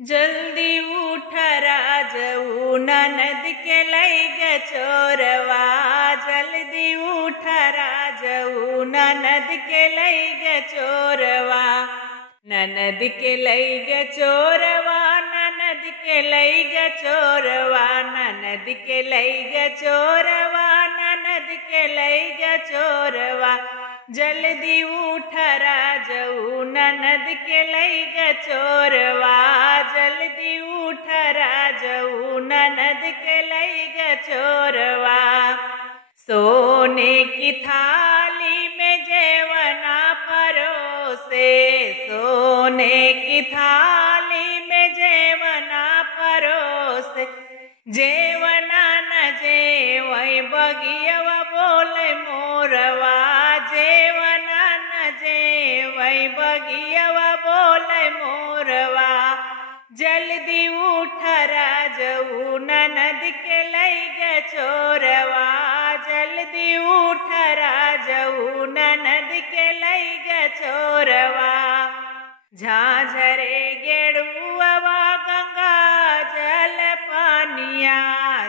जल्दी उठ राजऊ ननद के लैग चोरवा। जल्दी उठ राजऊ ननद के लैग चोरवा। ननद के लैग चोरवा, ननद के लैग चोरवा, ननद के लैग चोरवा, ननद के लैग चोरवा। जल्दी उठ राजऊ ननद के लैग चोरवा। जल्दी उठ राजऊ ननद के लैग चोरवा। सोने की थाली में जेवना परोसे, सोने की थाली में जेवना परोसे। जेवना न जेवै बगियवा बोले मोरवा। जेवना न जेवै बगियवा बोले मोरवा। जल्दी उठ राजऊ ननद के लैग चोरवा। जल्दी उठ राजऊ ननद के लैग चोरवा। झाझरे गेड़ुआ गंगा जल पानिया।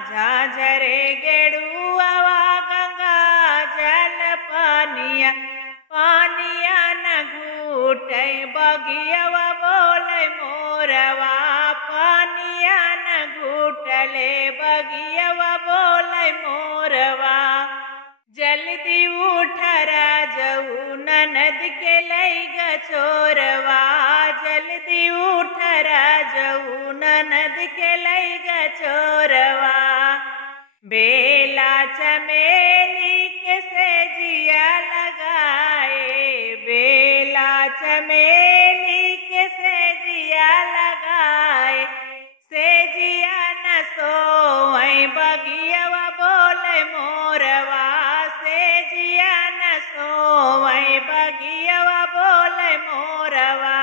झाझरे गेड़ुआ गंगा जल पानिया। पानिया न घूटे बगियवा बोले मोरवा। पानिया न घूटले बगियवा बोले मोरवा। जल्दी उठ राजऊ ननद के लैग चोरवा। जल्दी उठ राजऊ ननद के लैग चोरवा। बेला चमेली के सेजिया लगाए। बेला चमेली के सेजिया लगाए। सेजिया न सोवै बगियवा बोले मोरवा। सेजिया न सोवै बगियवा बोले मोरवा।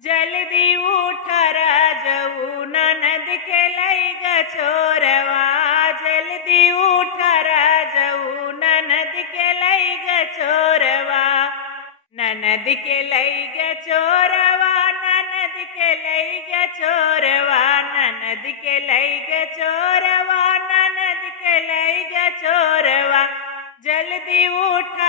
जल्दी उठ राजऊ ननद के लैग चोरवा। जल्दी उठ राजऊ ननद के लैग चोरवा। ननद के लैग चोरवा, ननद के लैग चोरवा, ननद के लैग चोरवा, ननद के लैग चोरवा। जल्दी उठ